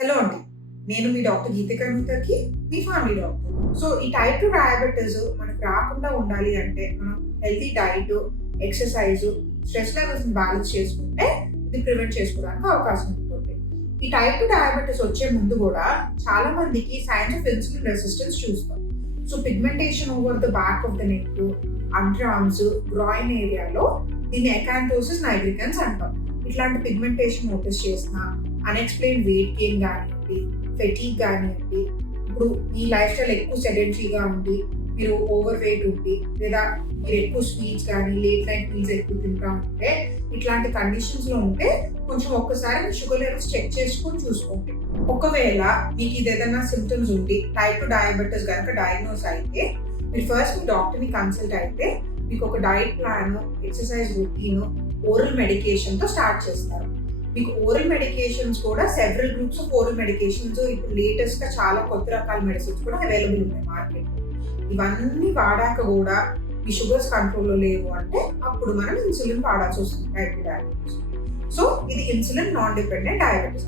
Hello అండి. నేను మీ doctor గీతిక నూతకి, మీ family doctor. So, ఈ టైప్ 2 డయాబెటిస్ మనకు రాకుండా ఉండాలి అంటే, మనం హెల్తీ డైట్, ఎక్సర్సైజ్, స్ట్రెస్ లెవెల్స్‌ని బ్యాలెన్స్ చేసుకుంటే, ఇది ప్రివెంట్ చేసుకోవడానికి అవకాశం ఉంటుంది. ఈ టైప్ 2 డయాబెటిస్ వచ్చే ముందు గూడా చాలా మందికి సైన్స్ ఆఫ్ ఇన్సులిన్ రెసిస్టెన్స్ చూస్తాం. So, pigmentation over the back of the neck, under arms, groin ఏరియాలో దీన్ని అకాంతోసిస్ నైగ్రికన్స్ అంటాం. ఇట్లాంటి పిగ్మెంటేషన్ నోటీస్ చేసినా, అన్ఎక్స్‌ప్లెయిన్డ్ వెయిట్ గెయిన్ గానియండి, ఫెటీగ్ గానియండి, ఇప్పుడు మీ లైఫ్ స్టైల్ ఎక్కువ సెడెంటరీగా ఉండి, మీరు ఓవర్ వెయిట్ ఉండి, లేదా మీరు ఎక్కువ స్వీట్స్ గానీ, లేట్ నైట్ మీల్స్ ఎక్కువ తింటా ఉంటే, ఇట్లాంటి కండిషన్స్‌లో ఉంటే కొంచెం ఒక్కసారి మీ షుగర్ లెవెల్స్ చెక్ చేసుకొని చూసుకోండి. ఒకవేళ మీకు ఇదేదైనా సింప్టమ్స్ ఉండి టైప్ 2 డయాబెటిస్ గనుక డయాగ్నోస్ అయితే, మీరు ఫస్ట్ మీ డాక్టర్‌ని కన్సల్ట్ అయితే, మీకు ఒక diet plan, exercise routine, oral మెడికేషన్‌తో స్టార్ట్ చేస్తారు. మీకు ఓరల్ మెడికేషన్స్ కూడా several groups of oral medications ఇప్పుడు లేటెస్ట్‌గా చాలా కొత్త రకాల మెడిసిన్స్ కూడా అవైలబుల్ ఉన్నాయి మార్కెట్‌లో. ఇవన్నీ వాడాక కూడా మీ షుగర్స్ కంట్రోల్‌లో లేవు అంటే అప్పుడు మనం ఇన్సులిన్ వాడాల్సి వస్తుంది టైప్ 2 డయాబెటిస్. సో, ఇది ఇన్సులిన్ నాన్ డిపెండెంట్ డయాబెటిస్.